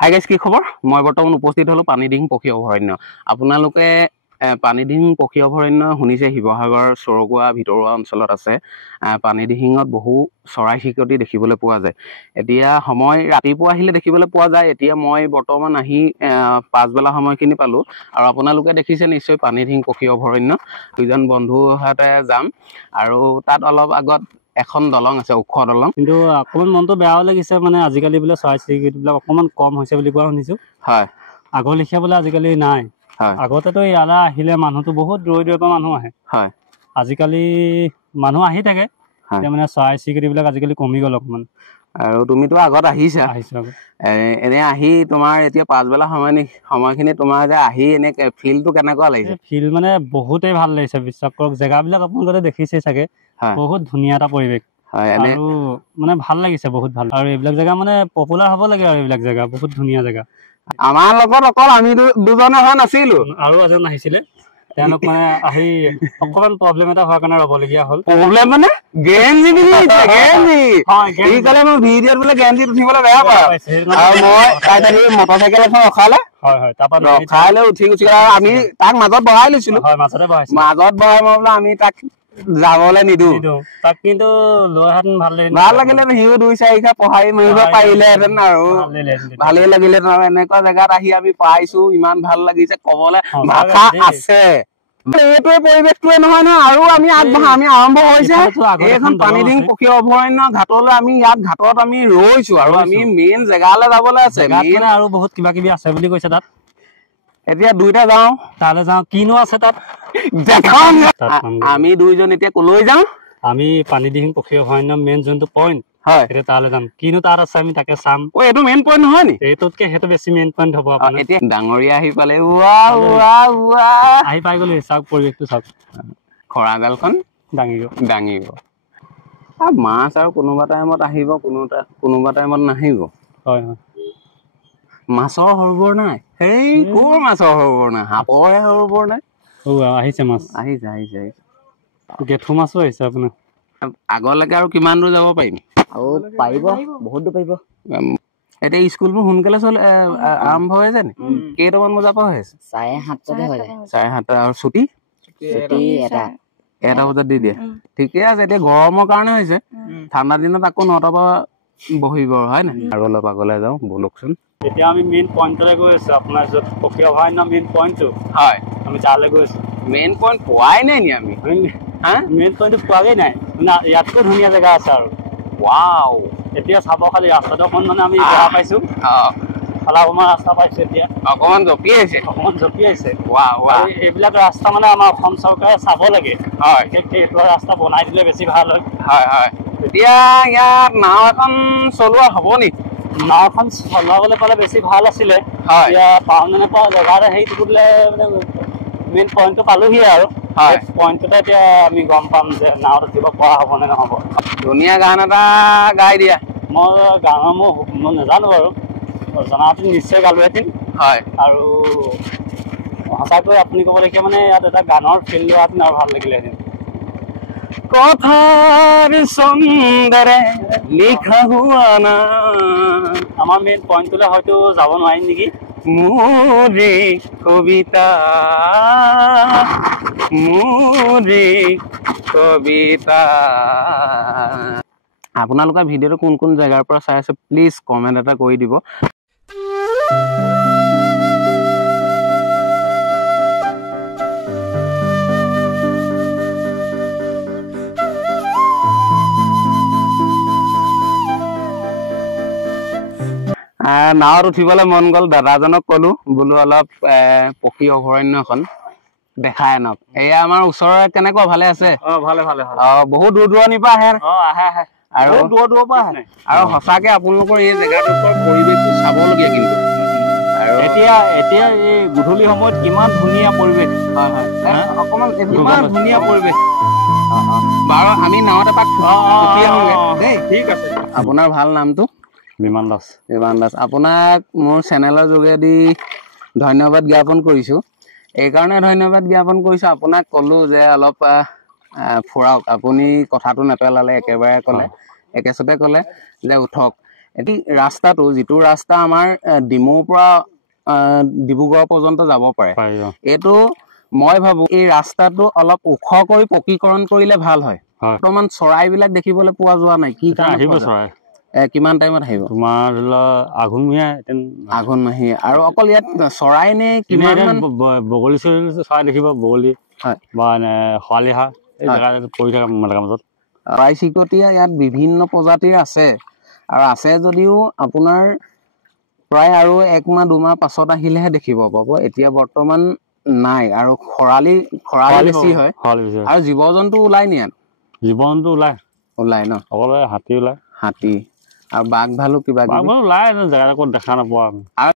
Hi guys, কি খবৰ? মই বৰ্তমান উপস্থিত হলো পানীদিহিং পক্ষী অভয়াৰণ্য। আপোনালোকে পানীদিহিং পক্ষী অভয়াৰণ্য শুনিছে, শিৱসাগৰ চৰগুৱা ভিতৰুৱা অঞ্চলত আছে। পানীদিহিঙত বহু চৰাই চিৰিকটি দেখিবলৈ পোৱা যায়। এতিয়া সময় ৰাতিপুৱা আহিলে দেখিবলৈ পোৱা যায়। এতিয়া মই বৰ্তমান আহি পাছবেলা সময়খিনি পালোঁ আৰু আপোনালোকে দেখিছে নিশ্চয় পানীদিহিং পক্ষী অভয়াৰণ্য। দুজন বন্ধুহঁতে যাম আৰু তাত অলপ আগত এখন দলং আছে, ওখ দলং। কিন্তু অকমান মনটো বেয়াও লাগিছে, মানে আজিকালি বোলে চৰাই চিৰিকটিবিলাক অকমান কম হৈছে বুলি কোৱা শুনিছো। হয়, আগৰ লেখীয়া বোলে আজিকালি নাই। হয়, আগতেতো ইয়ালৈ আহিলে মানুহতো বহুত দূৰৰ দূৰৰ পৰা মানুহ আহে। হয়, আজিকালি মানুহ আহি থাকে, এতিয়া মানে চৰাই চিৰিকটিবিলাক আজিকালি কমি গ'ল অকমান। আৰু তুমিতো আগত আহিছো আগত এনে আহি তোমাৰ এতিয়া পাছবেলা সময়খিনি তোমাৰ যে আহি এনে ফিলটো কেনেকুৱা লাগিছে? ফিল মানে বহুতেই ভাল লাগিছে, বিশ্বাস কৰক। জেগাবিলাক আপোনালোকে দেখিছে চাগে, বহুত ধুনীয়া এটা পৰিৱেশ। আৰু মানে ভাল লাগিছে, বহুত ভাল। আৰু এইবিলাক জেগা মানে পপুলাৰ হ'ব লাগে, আৰু এইবিলাক জেগা বহুত ধুনীয়া জেগা। আমাৰ লগত অকল আমি দুজনে হোৱা নাছিলো, আৰু এজন আহিছিলে। তেওঁলোক মানে আহি অকমান প্ৰব্লেম এটা হোৱাৰ কাৰণে ৰ'বলগীয়া হ'ল। প্ৰব্লেম মানে গেঞ্জি মই ভিডিঅ'ত বোলে গেঞ্জিত উঠিবলৈ বেয়া পাওঁ, আৰু মই মটৰচাইকেল এখন ৰখাই লৈ উঠি গুচি গ'ল। আমি তাক মাজত বহাই লৈছিলো, মাজত বহাই মই বোলে আমি তাক যাবলৈ নিদিওঁ। তাক কিন্তু ভাল লাগিলে সিও 2-4 পঢ়াই মাৰিব পাৰিলেহেঁতেন আৰু ভালেই লাগিলে। এনেকুৱা জেগাত আহি আমি পাইছো, ইমান ভাল লাগিছে, কবলৈ ভাষা আছে। এইটোৱে পৰিৱেশটোৱে নহয় আৰু আমি আৰম্ভ হৈছে এইখন পানীদিহিং পক্ষী অভয়াৰণ্য ঘাটলৈ। আমি ঘাটত আমি ৰৈছো আৰু আমি মেইন জেগালৈ যাবলৈ আছে। আৰু বহুত কিবা কিবি আছে বুলি কৈছে তাত। এতিয়া দুইটা যাওঁ, তালৈ যাওঁ, কিনো আছে তাত আমি দুইজন এতিয়া কলৈ যাওঁ? আমি পানীদিহিং পক্ষী অভয়াৰণ্য মেইন যোনটো পইণ্ট, হয়, এতিয়া তালৈ যাম। কিনো তাত আছে আমি তাকে চাম। এইটো মেইন পইণ্ট নহয় নি? এইটোতকে সেইটো বেছি মেইন পইণ্ট হ'ব। এতিয়া ডাঙৰীয়া আহি পালে, আহি পাই গ'লো। চাওক পৰিৱেশটো চাওক, খৰা জালখন দাঙিব। মাছ আৰু কোনোবা টাইমত আহিব, কোনোবা টাইমত নাহিব। হয় হয়, মাছৰ সৰোবৰ নাই। সেই ক'ৰ মাছৰ সৰোবৰ নাই? সাপৰহে সৰোবৰ নাই। আহিছে মাছ, আহিছে গেঠু মাছো আহিছে আপোনাৰ। আগলৈকে আৰু কিমান দূৰ যাব পাৰিম? আৰু পাৰিব, বহুত দূৰ পাৰিব। এতিয়া স্কুলবোৰ সোনকালে আৰম্ভ হৈ আছে নি? কেইটামান বজাৰ পৰা হৈ আছে? 7:30 হৈ যায়। 7:30। আৰু ছুটি 1 বজাত দি দিয়ে। ঠিকে আছে। এতিয়া গৰমৰ কাৰণে হৈছে, ঠাণ্ডা দিনত আকৌ 9টাৰ পৰা বহিব, হয় নাই? আৰু অলপ আগলৈ যাওঁ বলকচোন। এতিয়া আমি মেইন পইণ্টলৈ গৈ আছো, আপোনাৰ য'ত পক্ষী অভয়াৰণ্য মেইন পইণ্টটো। হয়, আমি তালৈ গৈ আছো। মেইন পইণ্ট পোৱাই নাই নি আমি? মেইন পইণ্টটো পোৱাগৈ নাই না। ইয়াতকৈ ধুনীয়া জেগা আছে আৰু। ৱাও, এতিয়া চাব খালি ৰাস্তাটো অকণ মানে আমি বেয়া পাইছো। খালাবমা ৰাস্তা পাইছো, এতিয়া অকমান জঁপিয়াইছে। এইবিলাক ৰাস্তা মানে আমাৰ অসম চৰকাৰে চাব লাগে। হয়, এইটো ৰাস্তা বনাই দিলে বেছি ভাল হয়। হয়। এতিয়া ইয়াত নাও এখন চলোৱা হ'ব নি? নাও এখন চলাবলৈ পালে বেছি ভাল আছিলে। এতিয়া পাওঁ নে নাপাওঁ, জেগাতে হেৰিটো বোলে মানে মেইন পইণ্টটো পালোহি আৰু। পইণ্টটোতে এতিয়া আমি গম পাম যে নাৱত উঠিব পৰা হ'ব নে নহ'ব। ধুনীয়া গান এটা গাই দিয়া। মই গানৰ মই নাজানো বাৰু, জনাটো নিশ্চয় গালোহেঁতেন। হয়, আৰু সঁচাকৈ আপুনি ক'বলৈকে মানে ইয়াত এটা গানৰ ফিল্ড লোৱাহেঁতেন আৰু ভাল লাগিলেহেঁতেন। কথাৰ চন্দেৰে লিখা হোৱা না। আমাৰ মেইন পইণ্টটোলৈ হয়তো যাব নোৱাৰিম নেকি। মোৰে কবিতা, আপোনালোকে ভিডিঅ'টো কোন কোন জেগাৰ পৰা চাই আছে প্লিজ কমেণ্ট এটা কৰি দিব। নাৱত উঠিবলৈ মন গ'ল, দাদাজনক ক'লো বোলো অলপ পক্ষী অভয়াৰণ্যখন দেখাই আনক। এয়া আমাৰ ওচৰৰে, কেনেকুৱা ভালে আছে? ভালে। বহুত দূৰ দূৰণিৰ পৰা আহে। আৰু দূৰৰ পৰা আহে। আৰু সঁচাকে আপোনালোকৰ এই জেগাডোখৰ পৰিৱেশটো চাবলগীয়া কিন্তু। আৰু এতিয়া এই গধূলি সময়ত কিমান ধুনীয়া পৰিৱেশ। অকমান ইমান ধুনীয়া পৰিৱেশ। বাৰু আমি নাৱত এপাক উঠি আহোঁগে দেই। ঠিক আছে। আপোনাৰ ভাল নামটো? বিমান দাস। আপোনাক মোৰ চেনেলৰ যোগেদি ধন্যবাদ জ্ঞাপন কৰিছোঁ। এইকাৰণে ধন্যবাদ জ্ঞাপন কৰিছোঁ, আপোনাক ক'লো যে অলপ ফুৰাওক। আপুনি কথাটো নেপেলালে, একেবাৰে ক'লে, একেচতে ক'লে যে উঠক। এটি ৰাস্তাটো যিটো ৰাস্তা আমাৰ ডিমৌৰ পৰা ডিব্ৰুগড় পৰ্যন্ত যাব পাৰে এইটো মই ভাবো এই ৰাস্তাটো অলপ ওখ কৰি পকীকৰণ কৰিলে ভাল হয় বৰ্তমান চৰাইবিলাক দেখিবলৈ পোৱা যোৱা নাই কি আহিব চৰাই কিমান টাইমত আহিব তোমাৰ ধৰি লোৱা আঘোণমহীয়া আৰু অকল ইয়াত চৰাই নে কিমান বগলী চৰাই দেখিব বগলী বা শোৱালি হাঁহ এই জেগাত পৰি থকা মাজত চৰাই চিৰিকটিয়ে ইয়াত বিভিন্ন প্ৰজাতিৰ আছে আৰু আছে যদিও আপোনাৰ প্ৰায় আৰু 1 মাহ 2 মাহ পাছত আহিলেহে দেখিব পাব এতিয়া বৰ্তমান নাই আৰু খৰালি বেছি হয় আৰু জীৱ জন্তু ওলাই নি ইয়াত জীৱ-জন্তু ওলাই ন অকল হাতী আৰু বাঘ ভালুক কিবা ওলাই জেগা ক'ত দেখা নাপাওঁ আমি